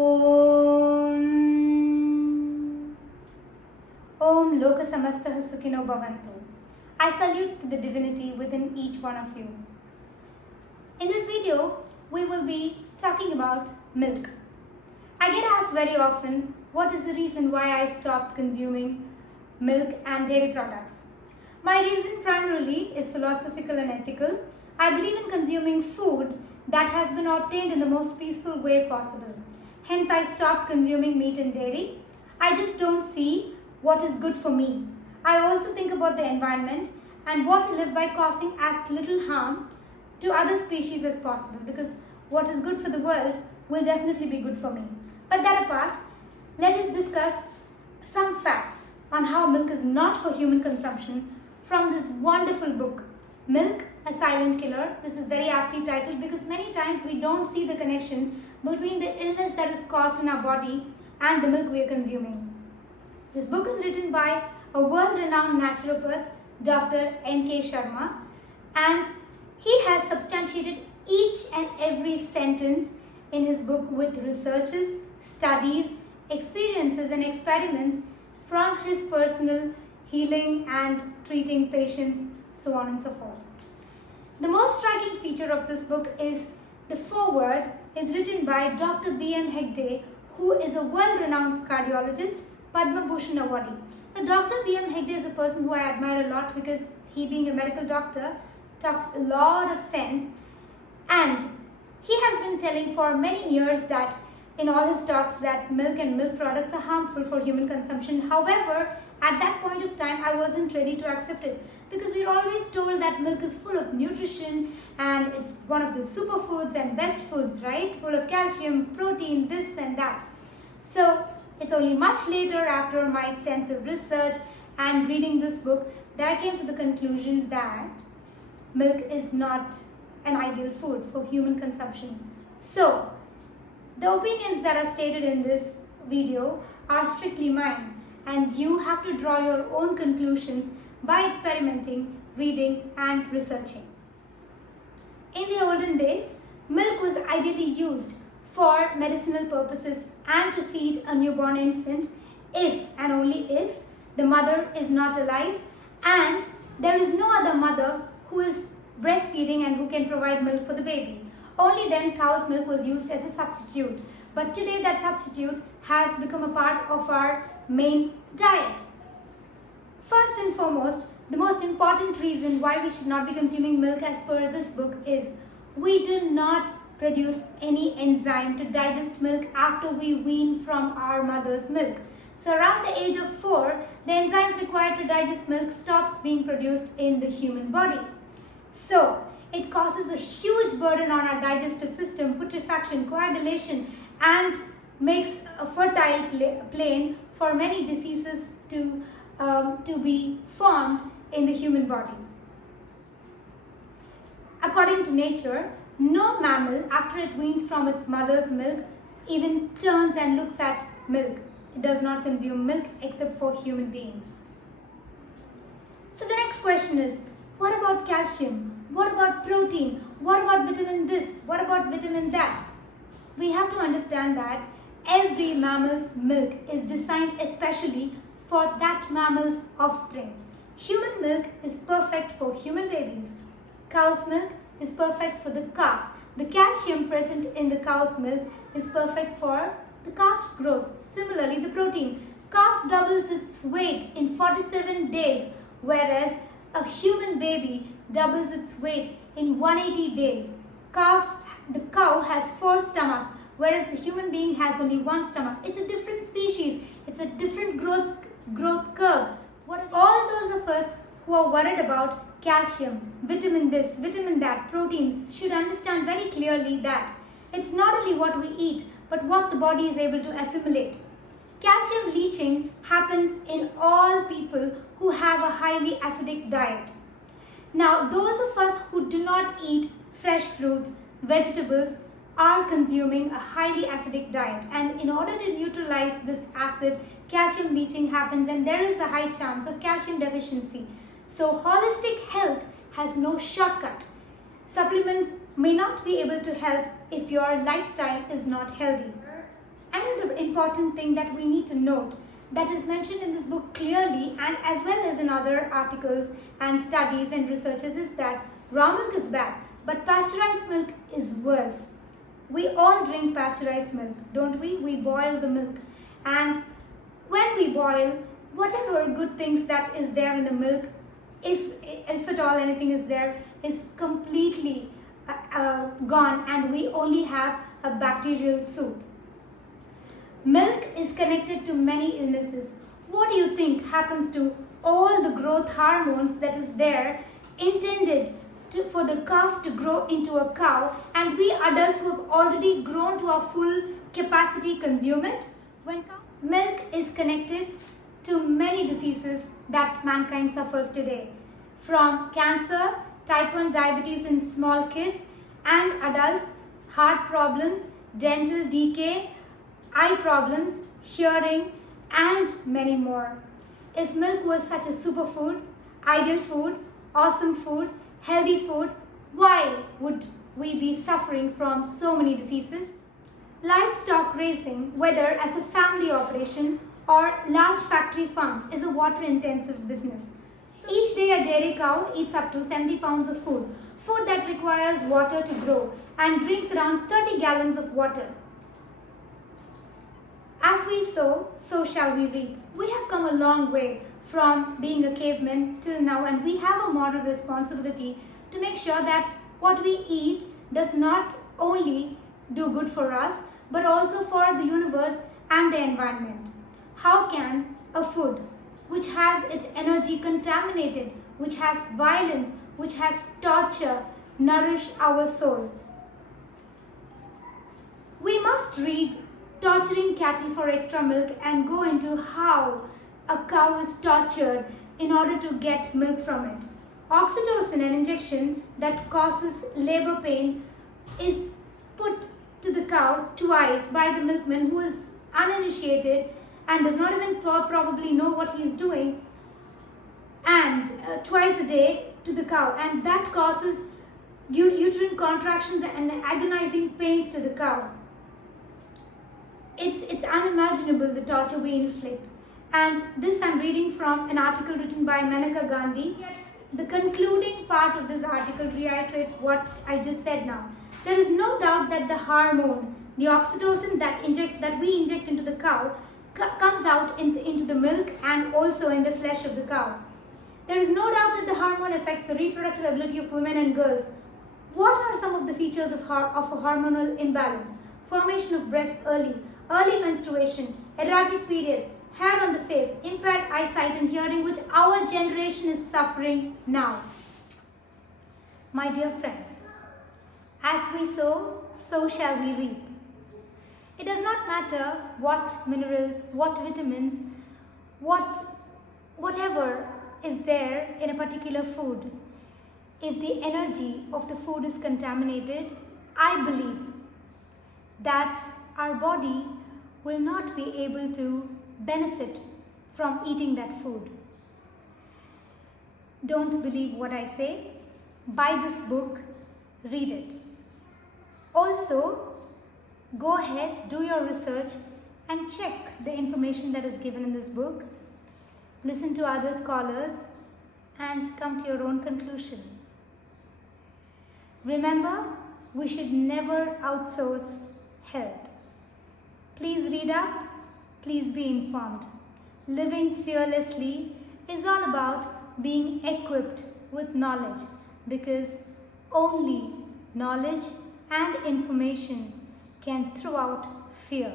Om Loka Samastah Sukhino Bhavantu. I salute to the divinity within each one of you. In this video, we will be talking about milk. I get asked very often, what is the reason why I stopped consuming milk and dairy products? My reason primarily is philosophical and ethical. I believe in consuming food that has been obtained in the most peaceful way possible. Hence, I stopped consuming meat and dairy. I just don't see what is good for me. I also think about the environment and want to live by causing as little harm to other species as possible, because what is good for the world will definitely be good for me. But that apart, let us discuss some facts on how milk is not for human consumption from this wonderful book, Milk, a Silent Killer. This is very aptly titled because many times we don't see the connection between the illness that is caused in our body and the milk we are consuming. This book is written by a world-renowned naturopath, Dr. K Sharma, and he has substantiated each and every sentence in his book with researches, studies, experiences and experiments from his personal healing and treating patients, so on and so forth. The most striking feature of this book is the foreword is written by Dr. B.M. Hegde, who is a world-renowned cardiologist, Padma Bhushan awardee. Now, Dr. B.M. Hegde is a person who I admire a lot because he, being a medical doctor, talks a lot of sense, and he has been telling for many years that in all his talks that milk and milk products are harmful for human consumption. However, at that point of time, I wasn't ready to accept it because we're always told that milk is full of nutrition and it's one of the superfoods and best foods, right? Full of calcium, protein, this and that. So it's only much later, after my extensive research and reading this book, that I came to the conclusion that milk is not an ideal food for human consumption. So the opinions that are stated in this video are strictly mine, and you have to draw your own conclusions by experimenting, reading and researching. In the olden days, milk was ideally used for medicinal purposes and to feed a newborn infant if and only if the mother is not alive and there is no other mother who is breastfeeding and who can provide milk for the baby. Only then cow's milk was used as a substitute. But today that substitute has become a part of our main diet. First and foremost, the most important reason why we should not be consuming milk as per this book is we do not produce any enzyme to digest milk after we wean from our mother's milk. So around the age of 4, the enzymes required to digest milk stops being produced in the human body. So it causes a huge burden on our digestive system, putrefaction, coagulation, and makes a fertile plain for many diseases to be formed in the human body. According to nature, no mammal, after it weans from its mother's milk, even turns and looks at milk. It does not consume milk except for human beings. So the next question is, what about calcium? What about protein? What about vitamin this? What about vitamin that? We have to understand that every mammal's milk is designed especially for that mammal's offspring. Human milk is perfect for human babies. Cow's milk is perfect for the calf. The calcium present in the cow's milk is perfect for the calf's growth. Similarly, the protein. Calf doubles its weight in 47 days, whereas a human baby doubles its weight in 180 days. The cow has 4 stomachs, whereas the human being has only 1 stomach. It's a different species. It's a different growth curve. All those of us who are worried about calcium, vitamin this, vitamin that, proteins should understand very clearly that it's not only what we eat, but what the body is able to assimilate. Calcium leaching happens in all people who have a highly acidic diet. Now, those of us who do not eat fresh fruits, vegetables, are consuming a highly acidic diet, and in order to neutralize this acid, calcium leaching happens and there is a high chance of calcium deficiency. So holistic health has no shortcut. Supplements may not be able to help if your lifestyle is not healthy. Another important thing that we need to note that is mentioned in this book clearly and as well as in other articles and studies and researches is that raw milk is bad, but pasteurized milk is worse. We all drink pasteurized milk, don't we? We boil the milk, and when we boil, whatever good things that is there in the milk, if at all anything is there, is completely gone, and we only have a bacterial soup. Milk is connected to many illnesses. What do you think happens to all the growth hormones that is there intended for the calf to grow into a cow, and we adults who have already grown to our full capacity consume it? Milk is connected to many diseases that mankind suffers today, from cancer, type 1 diabetes in small kids and adults, heart problems, dental decay, eye problems, hearing, and many more. If milk was such a superfood, ideal food, awesome food, healthy food, why would we be suffering from so many diseases? Livestock raising, whether as a family operation or large factory farms, is a water-intensive business. Each day a dairy cow eats up to 70 pounds of food that requires water to grow, and drinks around 30 gallons of water. As we sow, so shall we reap. We have come a long way from being a caveman till now, and we have a moral responsibility to make sure that what we eat does not only do good for us, but also for the universe and the environment. How can a food which has its energy contaminated, which has violence, which has torture, nourish our soul? We must read Torturing Cattle for Extra Milk and go into how a cow is tortured in order to get milk from it. Oxytocin, an injection that causes labor pain, is put to the cow twice by the milkman, who is uninitiated and does not even probably know what he is doing, and twice a day to the cow, and that causes uterine contractions and agonizing pains to the cow. It's unimaginable, the torture we inflict. And this I'm reading from an article written by Maneka Gandhi. Yet the concluding part of this article reiterates what I just said now. There is no doubt that the hormone, the oxytocin that we inject into the cow, comes out into the milk and also in the flesh of the cow. There is no doubt that the hormone affects the reproductive ability of women and girls. What are some of the features of a hormonal imbalance? Formation of breasts early menstruation, erratic periods, hair on the face, impaired eyesight and hearing, which our generation is suffering now. My dear friends, as we sow, so shall we reap. It does not matter what minerals, what vitamins, whatever is there in a particular food. If the energy of the food is contaminated, I believe that our body will not be able to benefit from eating that food. Don't believe what I say. Buy this book, read it. Also, go ahead, do your research and check the information that is given in this book. Listen to other scholars and come to your own conclusion. Remember, we should never outsource health. Please read up, please be informed. Living fearlessly is all about being equipped with knowledge, because only knowledge and information can throw out fear.